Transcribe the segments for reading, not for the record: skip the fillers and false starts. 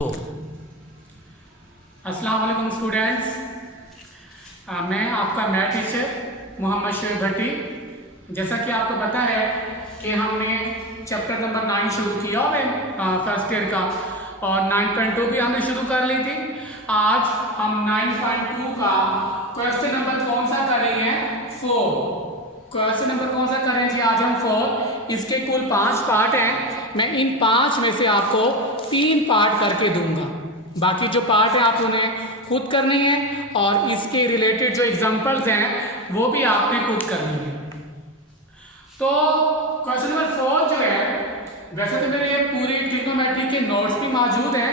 अस्सलाम वालेकुम स्टूडेंट्स, मैं आपका मैथ टीचर मोहम्मद शेर भट्टी। जैसा कि आपको पता है कि हमने चैप्टर नंबर 9 शुरू किया है फर्स्ट ईयर का, और 9.2 भी हमने शुरू कर ली थी। आज हम 9.2 का क्वेश्चन नंबर कौन सा कर रहे हैं? 4। क्वेश्चन नंबर कौन सा कर रहे हैं जी? आज हम 4। इसके कुल 5 पार्ट हैं। मैं इन 5 में से आपको 3 पार्ट करके दूंगा। बाकी जो पार्ट है आप उन्हें खुद करनी है, और इसके रिलेटेड जो एग्जांपल्स हैं वो भी आपने खुद करनी है। तो क्वेश्चन नंबर 4 जो है, वैसे तो मेरे पूरी ट्रिग्नोमेट्री के नोट्स भी मौजूद हैं।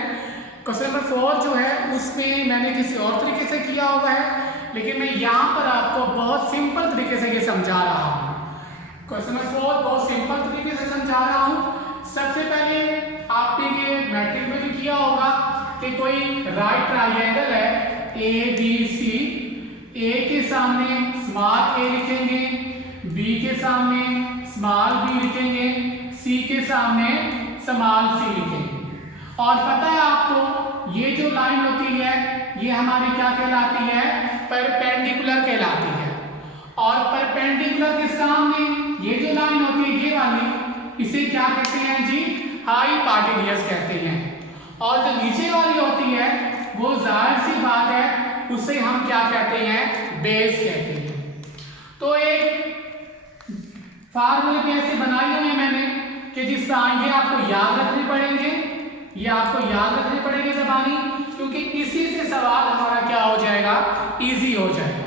क्वेश्चन नंबर 4 जो है उसमें मैंने किसी और तरीके से किया हुआ है, लेकिन मैं यहाँ पर आपको बहुत सिंपल तरीके से ये समझा रहा हूँ। क्वेश्चन नंबर 4 बहुत सिंपल तरीके से समझा रहा हूँ। सबसे पहले आपने ये मैट्रिक में भी किया होगा कि कोई राइट ट्राइंगल है ए बी सी। ए के सामने स्मॉल ए लिखेंगे, बी के सामने स्मॉल बी लिखेंगे, सी के सामने स्मॉल सी लिखेंगे। और पता है आपको ये जो लाइन होती है ये हमारी क्या कहलाती है? परपेंडिकुलर कहलाती है। और परपेंडिकुलर के सामने ये जो लाइन होती है ये वाली, इसे क्या कहते हैं जी? हाइपोटेन्यूज कहते हैं। और जो नीचे वाली होती है वो जाहिर सी बात है उसे हम क्या कहते हैं? बेस कहते हैं। तो एक फार्मूले पे ऐसे बनाई हुई है मैंने कि जिस ये आपको याद रखने पड़ेंगे, ये आपको याद रखने पड़ेंगे ज़बानी, क्योंकि इसी से सवाल हमारा क्या हो जाएगा? इजी हो जाएगा।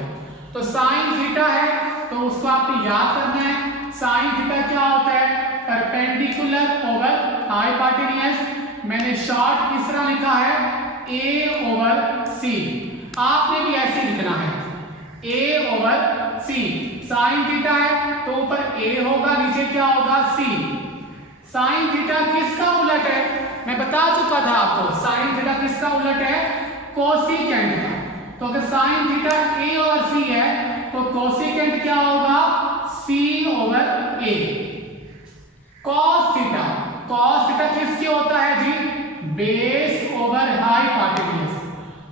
तो साइन थीटा है तो उसको आपको याद करना है। साइन थीटा क्या होता है? Perpendicular over hypotenuse. मैंने शॉर्ट इस तरह लिखा है a ओवर c। आपने भी ऐसे लिखना है a over c। Sine theta है तो ऊपर a होगा, नीचे क्या होगा? c। साइन थीटा किसका उलट है? मैं बता चुका था आपको। साइन थीटा किसका उलट है? कोसिकेंट का। तो अगर sine theta a over c है तो कोसिकेंट क्या होगा? c over a। Cos theta, cos theta किसके होता है जी? Base over hypotenuse.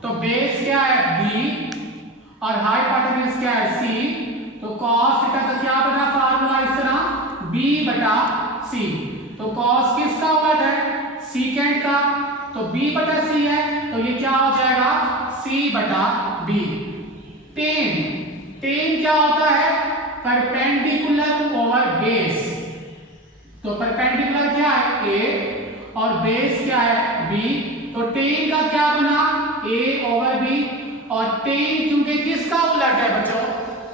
तो बेस क्या है? b और हाइपोटेन्यूज क्या है? c। तो कॉस थीटा का क्या बना फार्मूला इस तरह? b बटा c। तो कॉस किसका उलट है? सीकेंट का। तो b बटा c है तो ये क्या हो जाएगा? c बटा b। टेन, टेन क्या होता है? Perpendicular over base. तो परपेंडिकुलर क्या है? a और बेस क्या है? b। तो टेन का क्या बना? a over b। और टेन क्योंकि किसका उलट है बच्चों?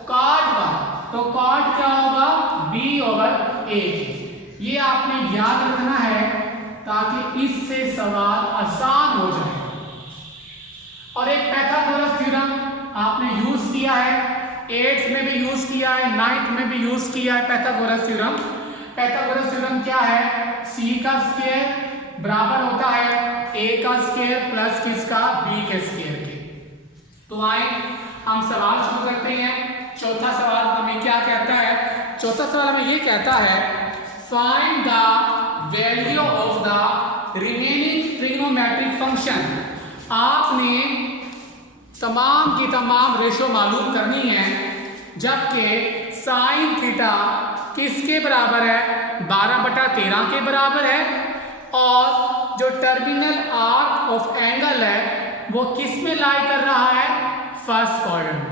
कॉट का। तो कॉट क्या होगा? b over a। ये आपने याद रखना है ताकि इससे सवाल आसान हो जाए। और एक पाइथागोरस थ्योरम आपने यूज किया है, 8th में भी यूज किया है, 9th में भी यूज किया है पाइथागोरस थ्योरम। पाइथागोरस थ्योरम क्या है? c का स्क्वायर बराबर होता है a का स्क्वायर प्लस किसका? b के स्क्वायर के। तो आए हम सवाल शुरू करते हैं। चौथा सवाल हमें क्या कहता है? चौथा सवाल हमें ये कहता है find the value of the remaining trigonometric function. आपने तमाम की तमाम रेशो मालूम करनी है, जबकि साइन थीटा किसके बराबर है? 12/13 के बराबर है। और जो टर्मिनल आर्क ऑफ एंगल है वो किस में लाई कर रहा है? फर्स्ट क्वाड्रेंट में।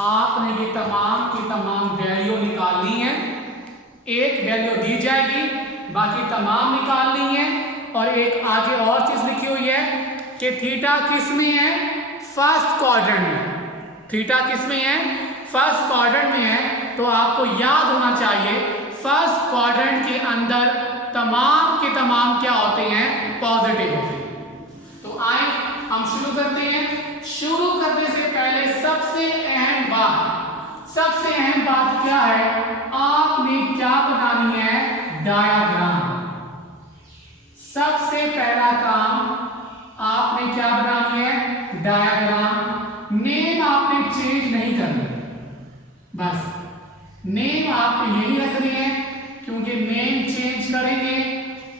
आपने ये तमाम की तमाम वैल्यू निकालनी है। एक वैल्यू दी जाएगी, बाकी तमाम निकालनी है। और एक आगे और चीज लिखी हुई है कि थीटा किस में है? फर्स्ट क्वाड्रेंट में। थीटा किस में है? फर्स्ट क्वाड्रेंट में है। तो आपको याद होना चाहिए फर्स्ट क्वाड्रेंट के अंदर तमाम के तमाम क्या होते हैं? पॉजिटिव होते हैं। तो आए हम शुरू करते हैं। शुरू करने से पहले सबसे अहम बात क्या है? आपने क्या बनानी है? डायग्राम। सबसे पहला काम आपने क्या बनानी है? डायग्राम। नेम आपने चेंज नहीं करनी, बस नेम आपने यही रखनी है, क्योंकि नेम चेंज करेंगे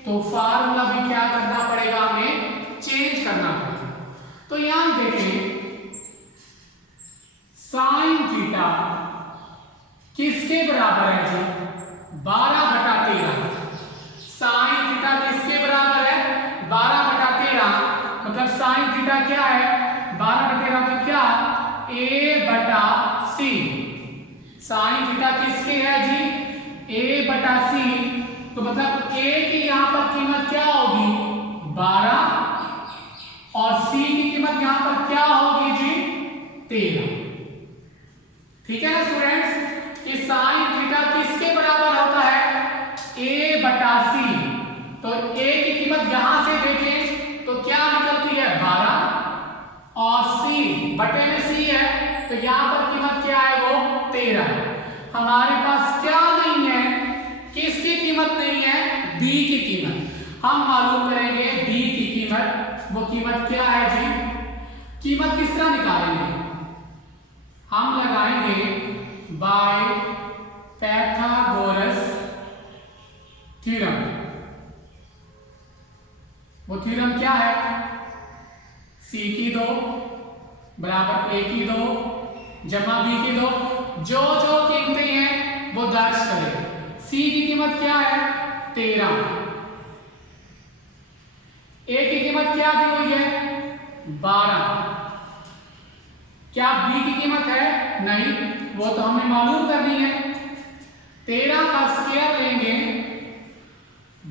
तो फार्मूला भी क्या करना पड़ेगा? हमें चेंज यहाँ देखें साइन थीटा किसके बराबर है जी? 12/13। साइन थीटा किसके बराबर है? 12/13। मतलब साइन थीटा क्या है? 12/13 तो क्या? a/c। साइन थीटा किसके है जी? a/c। तो मतलब a की यहां पर कीमत क्या होगी? 12 और c की कीमत यहां पर क्या होगी जी? 13। ठीक है ना स्टूडेंट्स, कि साइन थीटा किसके बराबर होता है? a/c। तो a की कीमत यहां से देखें तो क्या निकलती है? 12 और c बटे में c है तो यहां पर कीमत क्या है? वो 13। हमारे पास क्या नहीं है? किसकी कीमत नहीं है? b की कीमत। हम मालूम करेंगे b की कीमत। वो कीमत क्या है जी? कीमत किस तरह निकालेंगे? हम लगाएंगे बाय पैथागोरस थ्योरम। वो थ्योरम क्या है? c की 2 बराबर a की 2 जमा b की 2। जो जो कीमतें हैं वो दर्ज करें। c की कीमत क्या है? 13। a की कीमत क्या दी हुई है? 12। क्या b की कीमत है? नहीं, वो तो हमें मालूम करनी है। 13 का स्क्वायर लेंगे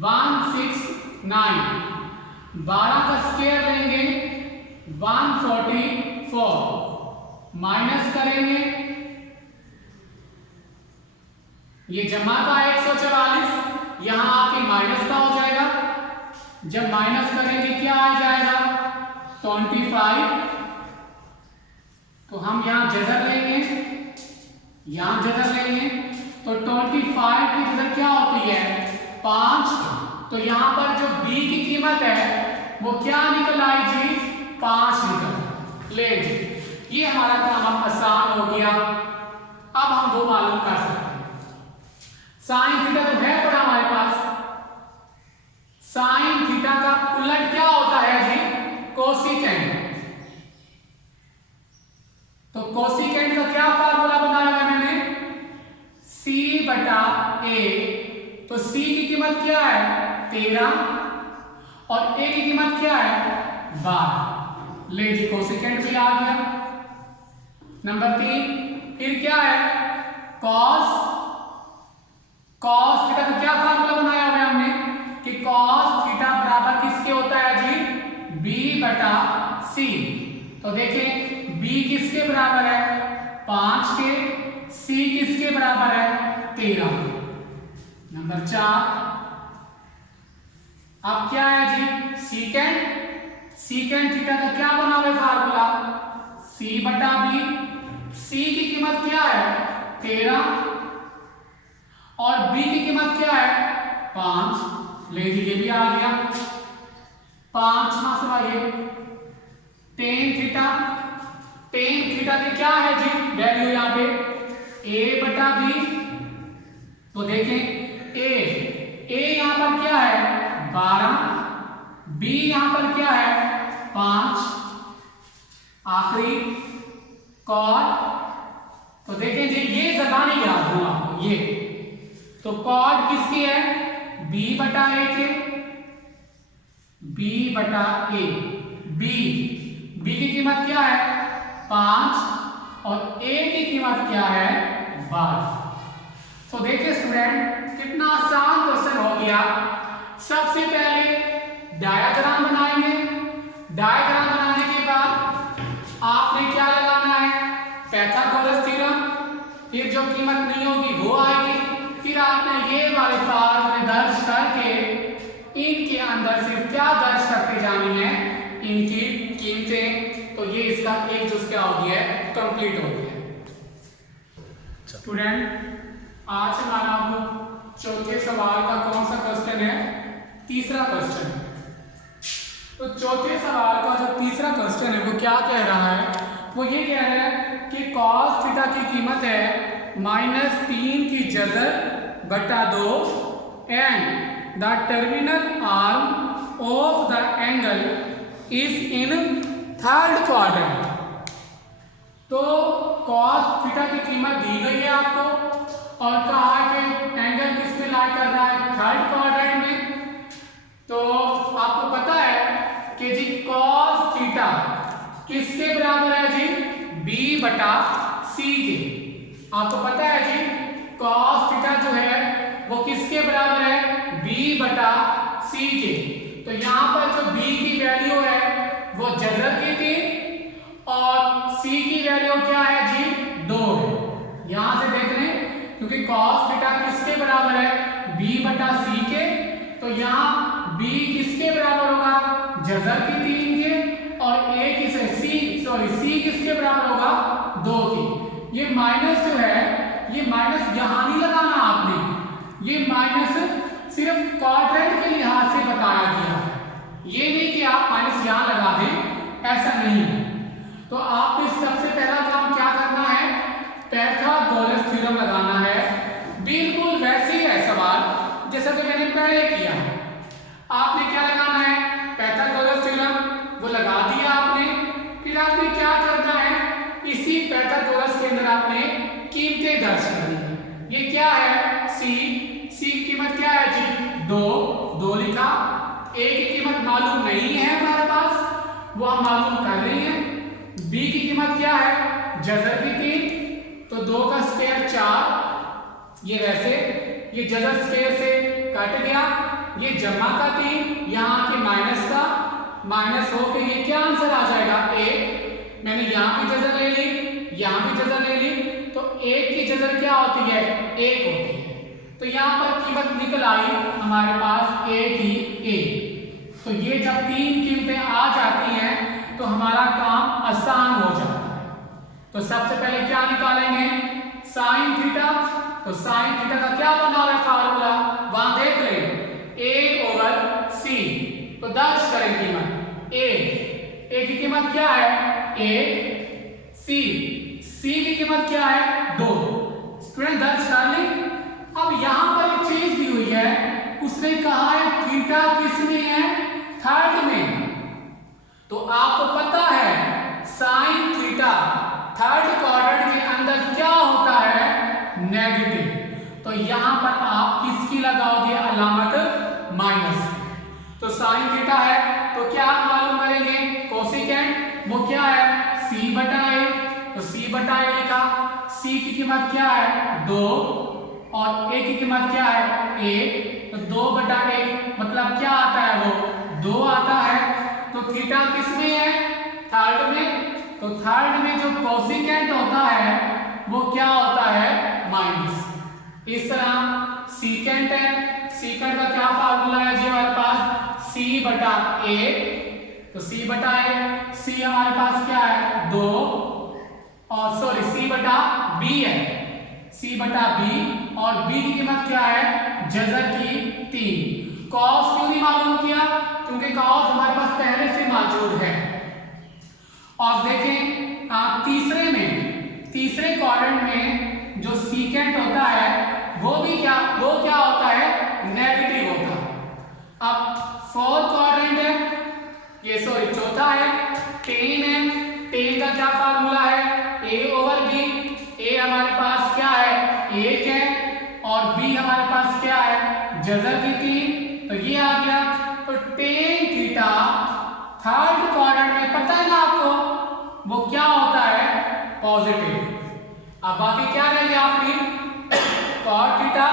169। 12 का स्क्वायर लेंगे 144। माइनस करेंगे, ये जमा का 144 यहां आके माइनस का हो जाएगा। जब माइनस करेंगे क्या आ जाएगा? 25। तो हम यहां जजर लेंगे, यहां जजर लेंगे तो 25 की जजर क्या होती है? 5। तो यहां पर जो b की कीमत है वो क्या निकल आई जी? 5 निकल। ले जी, ये हमारा काम आसान हो गया। अब हम वो मालूम कर सकते हैं। साइन थीटा तो है पड़ा हमारे पास। साइन थीटा का उलट क्या होता है जी? कोसिकेंट। तो कोसिकेंट का क्या फार्मूला बनाया है मैंने? c/a। तो c की कीमत क्या है? 13 और a की कीमत क्या है? 12। ले जी, कोसिकेंट भी आ गया। नंबर 3 फिर क्या है? कॉस थीटा का क्या फार्मूला बनाया हुआ है हमने कि कॉस थीटा बराबर किसके होता है जी? b/c। तो देखें b किसके बराबर है? 5 के। c किसके बराबर है? 13। नंबर 4 अब क्या है जी? सीकेंट थीटा का क्या बना हुआ है फार्मूला? c/b। c की कीमत क्या है? 13 और b की कीमत क्या है? 5। ले लीजिए, भी आ गया। 5वां सवाल ये टेन थीटा की क्या है जी वैल्यू? यहां पे a/b। तो देखें a यहां पर क्या है? 12। b यहां पर क्या है? 5। आखिरी कॉट। तो देखें जी, ये जगह नहीं याद हुआ आपको ये। तो कॉट किसकी है? b/a के। b/a। b की कीमत क्या है? 5 और a की कीमत क्या है? 12। तो देखिए स्टूडेंट, कितना आसान क्वेश्चन हो गया। सबसे पहले डायग्राम बनाएंगे। डायग्राम बनाने के बाद आपने क्या लगाना है? Pythagoras theorem. फिर जो कीमत नहीं होगी वो आएगी। फिर आपने ये वाले फार्मूले दर्ज करके इनके अंदर सिर्फ क्या दर्ज करते जानी है? इनकी कीमतें। तो ये इसका एक जो क्या हो गया है? कंप्लीट हो गया। स्टूडेंट, आज हमारा चौथे सवाल का कौन सा क्वेश्चन है? तीसरा क्वेश्चन है। तो चौथे सवाल का जो तीसरा क्वेश्चन है वो क्या कह रहा है? वो ये कह रहा है कि कॉस थीटा की कीमत है -3 की जज़र/2 and the terminal arm of the angle is in third quadrant. तो cos थीटा की कीमत दी गई है आपको और कहा है कि एंगल किस में लाई कर रहा है, थर्ड क्वाड्रेंट में। तो आपको पता है कि जी cos थीटा किसके बराबर है जी, b बटा c के। आपको पता है जी cos थीटा जो है वो किसके बराबर है, b बटा c के। तो यहाँ पर जो b की वैल्यू है वो जज़र की थी और c की वैल्यू क्या है जी, 2 है। यहां से देख रहे हैं क्योंकि cos थीटा किसके बराबर है, b बटा c के। तो यहाँ b किसके बराबर होगा, जज़र की 3 के और a किसे c किसके बराबर होगा, 2 की। ये माइनस जो है ये माइनस यहाँ नहीं लगाना आपने, ये माइनस सिर्फ क्वाड्रेंट के लिहाज से बताया गया है, ये नहीं कि आप माइनस यहाँ लगा दें, ऐसा नहीं है। तो आपको इस सबसे पहला काम क्या करना है, पाइथागोरस थ्योरम लगाना है। बिल्कुल वैसे ही है सवाल जैसा कि मैंने पहले किया है। आपने क्या लगाना है, पाइथागोरस थ्योरम वो लगा दिया आपने। फिर आपने क्या करना है, इसी पाइथागोरस के अंदर आपने कीमतें दर्ज करनी है। ये क्या है, c की कीमत क्या है जी, 2 लिखा। a की कीमत मालूम नहीं है हमारे पास, वो हम मालूम कर रहे हैं। b की कीमत क्या है, जज़र की 3, तो 2 का स्क्वायर 4, ये वैसे ये जज़र स्क्वायर से कट गया, ये जमा का 3, यहाँ के माइनस का माइनस हो के ये क्या आंसर आ जाएगा, 1। मैंने यहाँ भी जज़र ले ली, यहाँ भी जज़र ले ली, तो 1 की जज़र क्या होती है, 1 होती है। तो यहाँ पर कीमत निकल आई हमारे पास a की a। तो ये जब 3 कीमतें आ जाती हैं तो हमारा काम आसान हो जाता है। तो सबसे पहले क्या निकालेंगे, साइन थीटा। तो साइन थीटा का क्या बना हुआ है फार्मूला, वहां देख लें, a ओवर c। तो दर्ज करें कीमत a की कीमत क्या है, a, c की कीमत क्या है, 2। स्टूडेंट दर्ज कर लें। अब यहां पर एक चीज दी हुई है, उसने कहा है थीटा किसमें है, थर्ड में। तो आपको पता है साइन थीटा थर्ड क्वाड्रेंट के अंदर क्या होता है, नेगेटिव। तो यहां पर आप किसकी लगाओगे अलामत, माइनस। तो साइन थीटा है तो क्या आप मालूम करेंगे, कोसिकेंट, वो क्या है, c बटा a। तो c बटा a लिखा, c की कीमत क्या है, 2 और a की कीमत क्या है, 1। तो 2 बटा 1 मतलब क्या आता है, वो 2 आता है। तो थीटा किसमें है, थर्ड में। तो थर्ड में जो कोसिकेंट होता है वो क्या होता है, माइनस। इस तरह सीकेंट है, सीकेंट का क्या फार्मूला है जी हमारे पास, c बटा a। तो c बटा a, c हमारे पास क्या है, 2 और सॉरी c बटा b है, c बटा b और b की कीमत क्या है, जज़र की 3। cos क्यों नहीं मालूम किया, क्योंकि cos हमारे पास पहले से मौजूद है। और देखें तीसरे क्वाड्रेंट में जो सीकेंट होता है वो क्या होता है, नेगेटिव होता है। अब फोर्थ क्वाड्रेंट है, ये सॉरी चौथा है, टेन है। टेन का क्या फार्मूला है, a ओवर b। a हमारे पास क्या है, 1 है और b हमारे पास क्या है, जज़र की 3। तो ये आ गया। तो टेन थीटा थर्ड क्वाड्रेंट में पता है ना आपको, वो क्या होता है, पॉजिटिव। अब बाकी क्या रह गया आपकी, कॉट थीटा।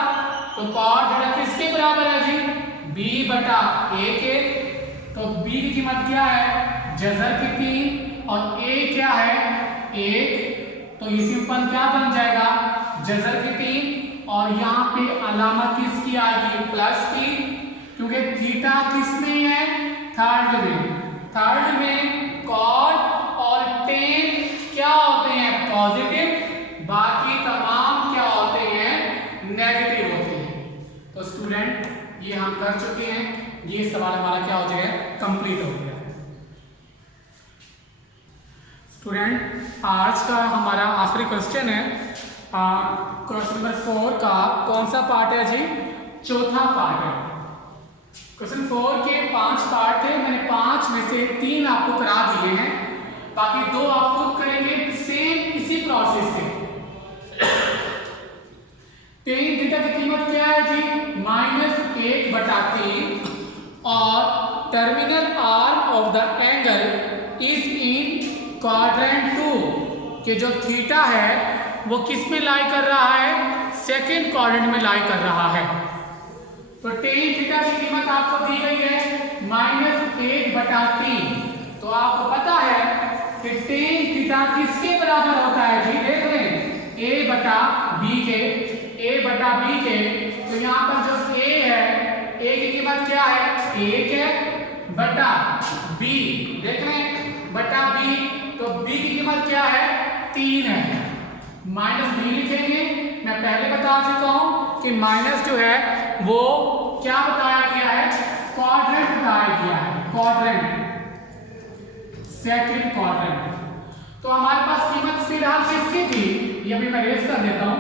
तो कॉट थीटा किसके बराबर है जी, b बटा a के। तो b की कीमत क्या है, जज़र की 3 और a क्या है, 1। तो ये सिंपल क्या बन जाएगा, जज़र की 3 और यहाँ पे अलामत किसकी आएगी, प्लस की, क्योंकि थीटा किसमें है, थर्ड में। थर्ड में कॉट और टेन क्या होते हैं, पॉजिटिव, बाकी तमाम क्या होते हैं, नेगेटिव होते हैं। तो स्टूडेंट ये हम कर चुके हैं, ये सवाल हमारा क्या हो जाएगा, कंप्लीट हो गया। स्टूडेंट आज का हमारा आखिरी क्वेश्चन है, क्वेश्चन नंबर 4 का कौन सा पार्ट है जी, चौथा पार्ट है। क्वेश्चन 4 के 5 पार्ट थे, मैंने 5 में से 3 आपको करा दिए हैं बाकी दो आप खुद करेंगे सेम इसी प्रोसेस से। टेन थीटा की कीमत क्या है जी? -1/3 और terminal arm of the angle is in quadrant 2 कि जो थीटा है वो किस में लाई कर रहा है? सेकेंड क्वाड्रेंट में लाई कर रहा है। तो टेन थीटा की कीमत आपको दी गई है -1/3। तो आपको पता है कि टेन थीटा किसके बराबर होता है जी? देख लें a/b के, a/b के। तो यहाँ पर जो a है, a की कीमत क्या है? 1 है बटा b, देख लें बटा b। तो b की कीमत क्या है? 3 है। -b लिखेंगे। मैं पहले बता चुका हूं कि माइनस जो है वो क्या बताया गया है? क्वाड्रेंट बताया गया है, क्वाड्रेंट, सेकंड क्वाड्रेंट। तो हमारे पास कीमत फिलहाल किसकी थी? ये भी मैं रेस कर देता हूं।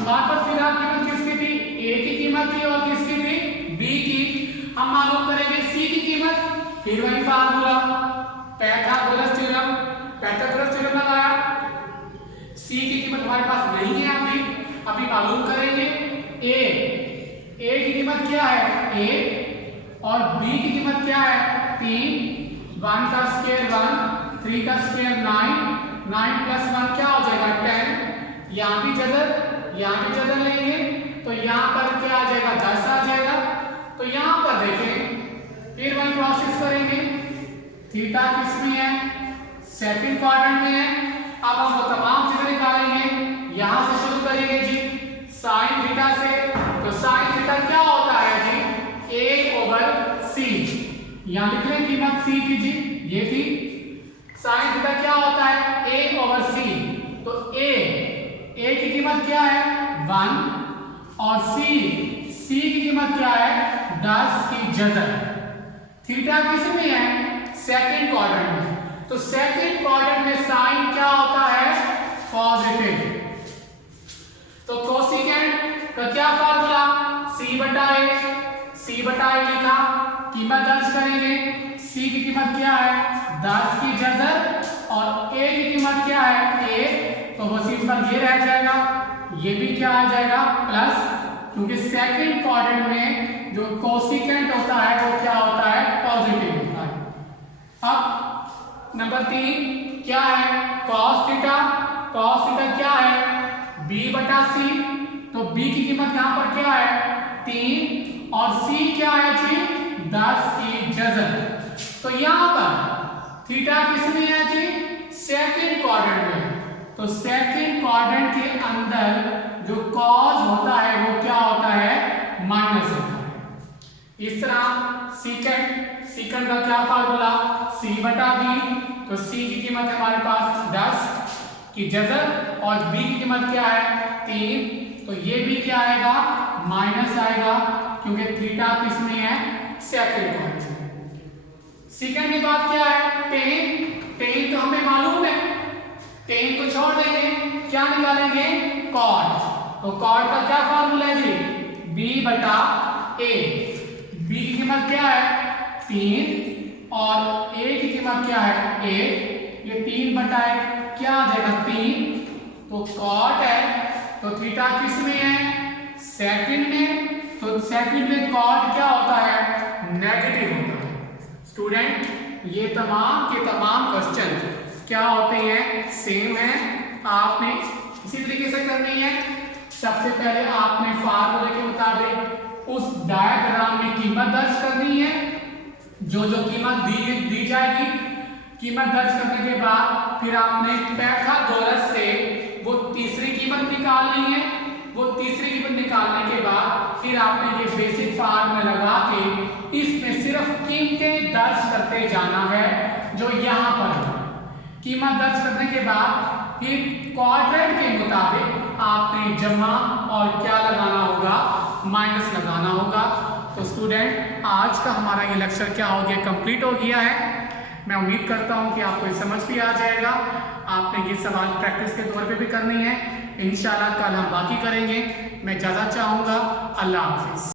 हमारे पास फिलहाल कीमत किसकी थी? a की कीमत थी और किसकी थी? b की। हम मालूम करेंगे c की कीमत। फिर वही फार्मूला पाइथागोरस थ्योरम लगाया। c की कीमत हमारे पास नहीं है अभी मालूम करेंगे। a की कीमत क्या है? 1 और b की कीमत क्या है? 3। 1 का स्क्वायर 1, 3 का स्क्वायर 9, 9 + 1 क्या हो जाएगा? 10। यहाँ भी जदर लेंगे तो यहाँ पर क्या आ जाएगा? 10 आ जाएगा। तो यहाँ पर देखें, फिर वही प्रोसेस करेंगे। थीटा किस में है? सेकंड क्वाड्रेंट में है। अब हम वो तमाम चीजें निकालेंगे। यहाँ से शुरू करेंगे जी साइन थीटा से। तो साइन थीटा क्या होता है जी? a/c। यहाँ लिख लें कीमत c की जी, ये थी। साइन थीटा क्या होता है? a/c। तो a की कीमत क्या है? 1 और c की कीमत क्या है? 10 की जगह। थीटा किस में है? सेकंड क्वाड्रेंट में। तो सेकंड क्वाड्रेंट में साइन क्या होता है? पॉजिटिव। तो कोसिकेंट का क्या फार्मूला? c/a लिखा, कीमत दर्ज करेंगे। c की कीमत क्या है? 10 की जगह और a की कीमत क्या है? 1। तो वो सीट पर ये रह जाएगा, ये भी क्या आ जाएगा? प्लस, क्योंकि सेकंड क्वाड्रेंट में जो कोसिकेंट होता है वो क्या होता है? पॉजिटिव होता है। अब नंबर 3 क्या है? cos theta. cos थीटा क्या है? b/c। तो b की कीमत यहां पर क्या है? 3 और c क्या है जी? 10 की जगह। तो यहां पर थीटा किस में है जी? सेकंड क्वाड्रेंट में। तो सेकंड क्वाड्रेंट के अंदर जो cos होता है वो क्या होता है? माइनस होता है। इस तरह सीकेंड का क्या फार्मूला? c/b। तो c की कीमत है हमारे पास 10 की जगह और b की कीमत क्या है? 3। तो ये भी क्या आएगा? माइनस आएगा, क्योंकि थीटा किस में है? सेकंड क्वाड्रेंट में। सेकंड की बात क्या है? टेन तो हमें मालूम है, टेन को छोड़ देंगे, क्या निकालेंगे? कॉट। तो कॉट का क्या फार्मूला है जी? b/a। b की कीमत क्या है? 3 और a की कीमत क्या है? 1। ये 3/1 क्या आ जाएगा? 3। तो कॉट है, तो थीटा किस में है? सेकंड में। तो सेकंड में कॉट क्या होता है? नेगेटिव होता है। स्टूडेंट, ये तमाम के तमाम क्वेश्चन क्या होते हैं? सेम है। आपने इसी तरीके से करनी है। सबसे पहले आपने फार्मूले के मुताबिक उस डायग्राम में कीमत दर्ज करनी है। जो कीमत दी जाएगी, कीमत दर्ज करने के बाद फिर आपने पाइथागोरस से वो तीसरी कीमत निकालनी है। वो तीसरी कीमत निकालने के बाद फिर आपने ये बेसिक फार्मूला लगा के इसमें सिर्फ कीमतें दर्ज करते जाना है। जो यहाँ पर कीमत दर्ज करने के बाद फिर क्वाड्रेंट के मुताबिक आपने जमा और क्या लगाना होगा? माइनस लगाना होगा। तो स्टूडेंट, आज का हमारा ये लेक्चर क्या हो गया? कंप्लीट हो गया है। मैं उम्मीद करता हूँ कि आपको ये समझ भी आ जाएगा। आपने ये सवाल प्रैक्टिस के तौर पे भी करनी है। इंशाल्लाह कल हम बाकी करेंगे। मैं इजाज़त चाहूँगा। अल्लाह हाफिज़।